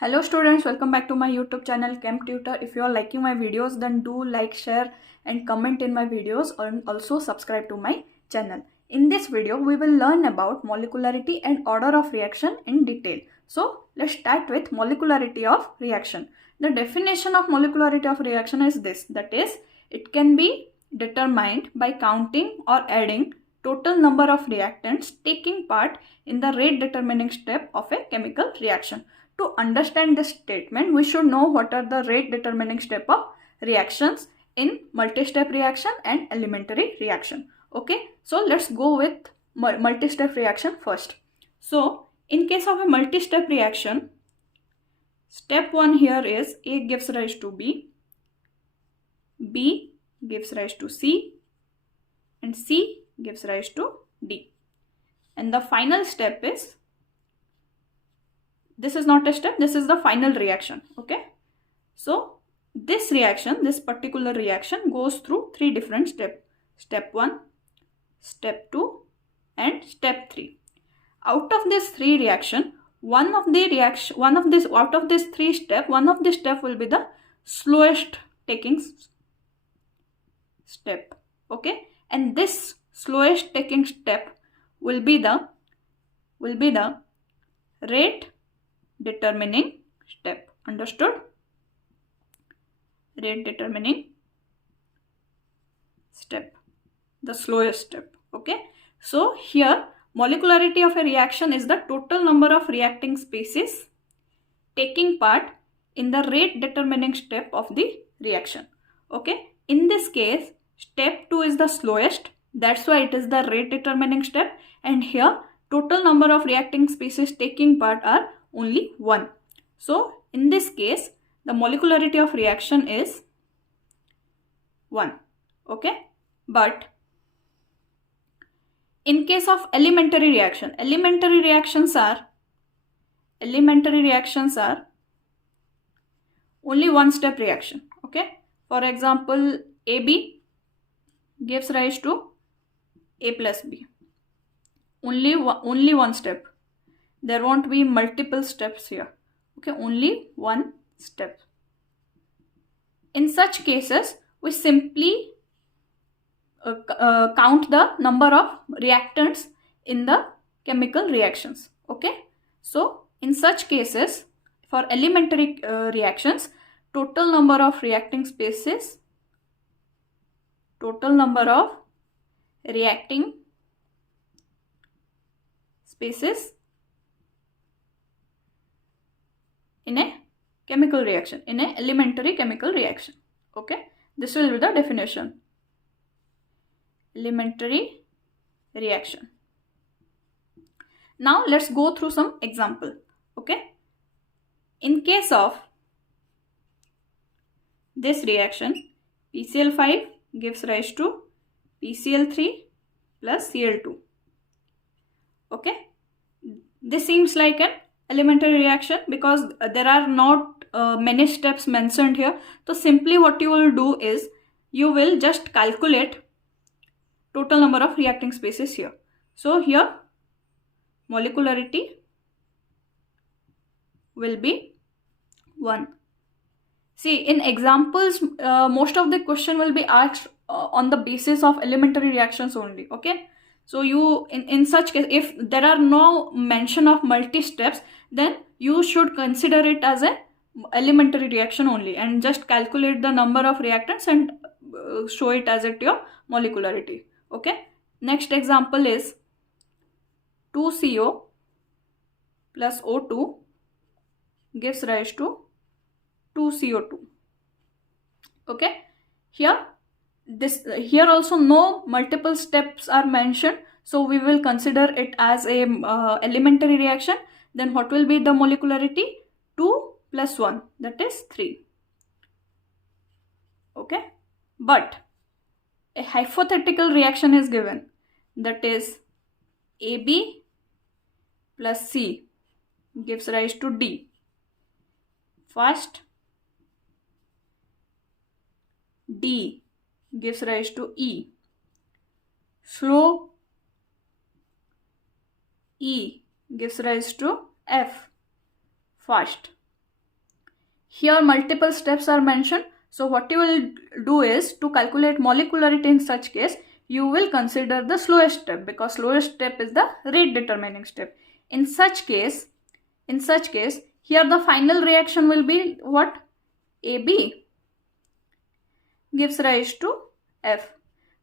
Hello students, welcome back to my YouTube channel Chem Tutor. If you are liking my videos, then do like, share and comment in my videos, and also subscribe to my channel. In this video, we will learn about molecularity and order of reaction in detail. So let's start with molecularity of reaction. The definition of molecularity of reaction is this, that is, it can be determined by counting or adding total number of reactants taking part in the rate determining step of a chemical reaction. To understand this statement, we should know what are the rate determining step of reactions in multi-step reaction and elementary reaction. Okay, so let's go with multi-step reaction first. So in case of a multi-step reaction, step 1 here is A gives rise to B, B gives rise to C, and C gives rise to D. And the final step is, this is not a step, this is the final reaction. Okay, so this reaction, this particular reaction goes through 3 different steps: step 1, step 2 and step 3. Out of this 3 reaction, one of these 3 steps, one of the step will be the slowest taking step. Okay, and this slowest taking step will be the rate determining step. Understood? Rate determining step, the slowest step. Okay, so here molecularity of a reaction is the total number of reacting species taking part in the rate determining step of the reaction. Okay, in this case step 2 is the slowest, that's why it is the rate determining step, and here total number of reacting species taking part are only 1. So in this case the molecularity of reaction is 1. Okay, but in case of elementary reaction, elementary reactions are only one step reaction. Okay, for example, AB gives rise to A plus B, only one step. There won't be multiple steps here. Okay, only one step. In such cases, we simply count the number of reactants in the chemical reactions. Okay, so in such cases, for elementary reactions, total number of reacting species, in a chemical reaction, in a elementary chemical reaction. Okay, this will be the definition. Elementary reaction. Now let's go through some example. Okay, in case of this reaction, PCl5 gives rise to PCl3 plus Cl2. Okay, this seems like an elementary reaction because there are not many steps mentioned here. So simply what you will do is you will just calculate total number of reacting species here. So here molecularity will be 1. See, in examples, most of the question will be asked on the basis of elementary reactions only. Okay, so you in such case, if there are no mention of multi steps, then you should consider it as a elementary reaction only and just calculate the number of reactants and show it as your molecularity. Okay, next example is 2CO plus O2 gives rise to 2CO2. Okay, here also no multiple steps are mentioned, so we will consider it as a elementary reaction. Then what will be the molecularity? 2 plus 1, that is 3. Okay, but a hypothetical reaction is given, that is AB plus C gives rise to D. First, D gives rise to E. Slow E gives rise to F. Fast Here multiple steps are mentioned. So what you will do is, to calculate molecularity in such case, you will consider the slowest step, because slowest step is the rate determining step. In such case, here the final reaction will be what? AB gives rise to F.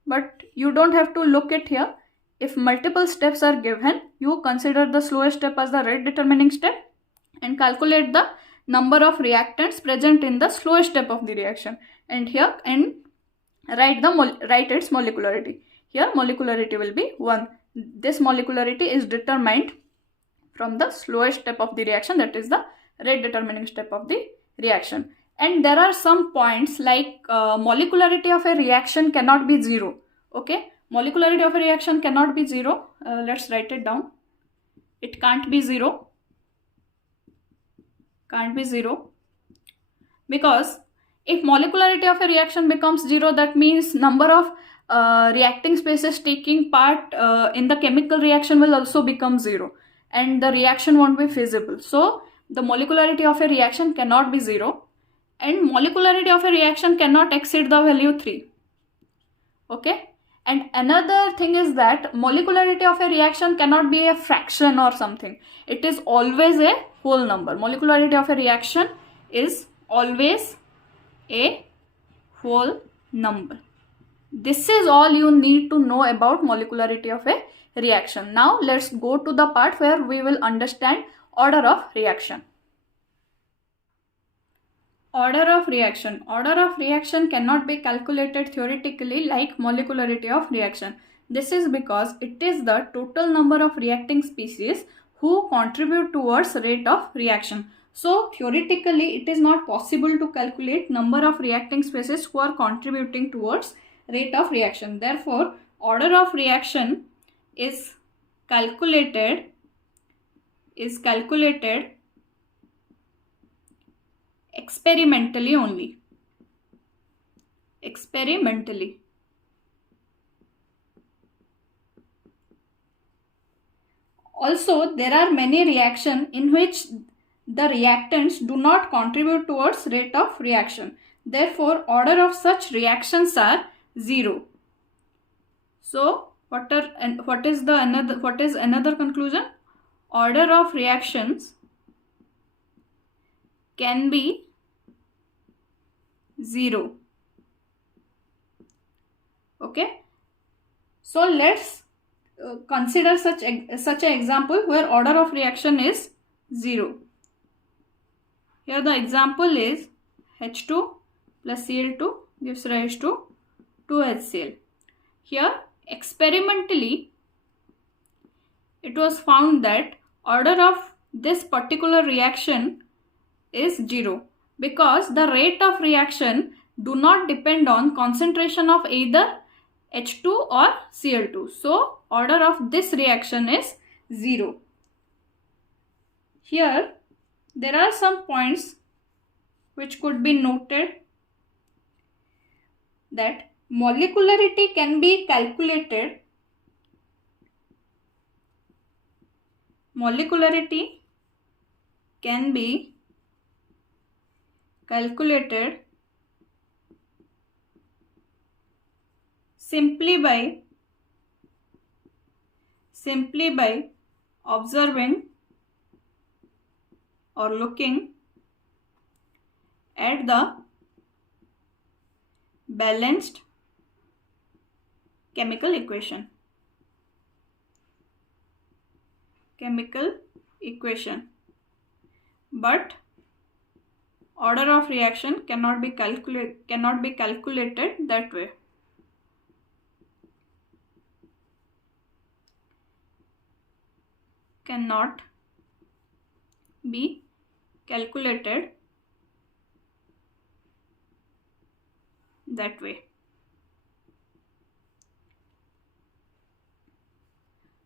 But you don't have to look at here. If multiple steps are given, you consider the slowest step as the rate determining step and calculate the number of reactants present in the slowest step of the reaction, and here and write its molecularity. Here molecularity will be 1. This molecularity is determined from the slowest step of the reaction, that is the rate determining step of the reaction. And there are some points like molecularity of a reaction cannot be 0. Okay, molecularity of a reaction cannot be 0. Let's write it down. It can't be 0. Can't be 0, because if molecularity of a reaction becomes 0, that means number of reacting species taking part in the chemical reaction will also become 0, and the reaction won't be feasible. So the molecularity of a reaction cannot be 0, and molecularity of a reaction cannot exceed the value 3. Okay, and another thing is that molecularity of a reaction cannot be a fraction or something. It is always a whole number. Molecularity of a reaction is always a whole number. This is all you need to know about molecularity of a reaction. Now let's go to the part where we will understand order of reaction. Order of reaction. Order of reaction cannot be calculated theoretically like molecularity of reaction. This is because it is the total number of reacting species who contribute towards rate of reaction. So theoretically it is not possible to calculate number of reacting species who are contributing towards rate of reaction. Therefore, order of reaction is calculated experimentally only. Experimentally. Also, there are many reactions in which the reactants do not contribute towards rate of reaction. Therefore, order of such reactions are 0. So, what is another conclusion? Order of reactions can be 0. Okay. So let's consider such an example where order of reaction is 0. Here the example is H2 plus Cl2 gives rise to 2HCl. Here experimentally it was found that order of this particular reaction is 0, because the rate of reaction do not depend on concentration of either H2 or Cl2. So order of this reaction is 0. Here there are some points which could be noted, that molecularity can be calculated. Molecularity can be calculated simply by observing or looking at the balanced chemical equation. But order of reaction cannot be calculated that way. Cannot be calculated that way.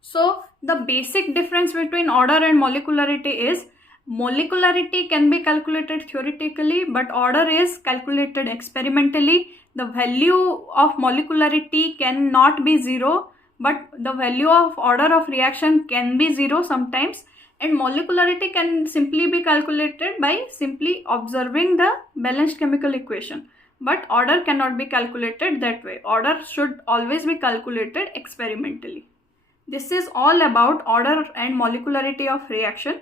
So the basic difference between order and molecularity is, molecularity can be calculated theoretically, but order is calculated experimentally. The value of molecularity cannot be 0, but the value of order of reaction can be 0 sometimes. And molecularity can simply be calculated by simply observing the balanced chemical equation. But order cannot be calculated that way. Order should always be calculated experimentally. This is all about order and molecularity of reaction.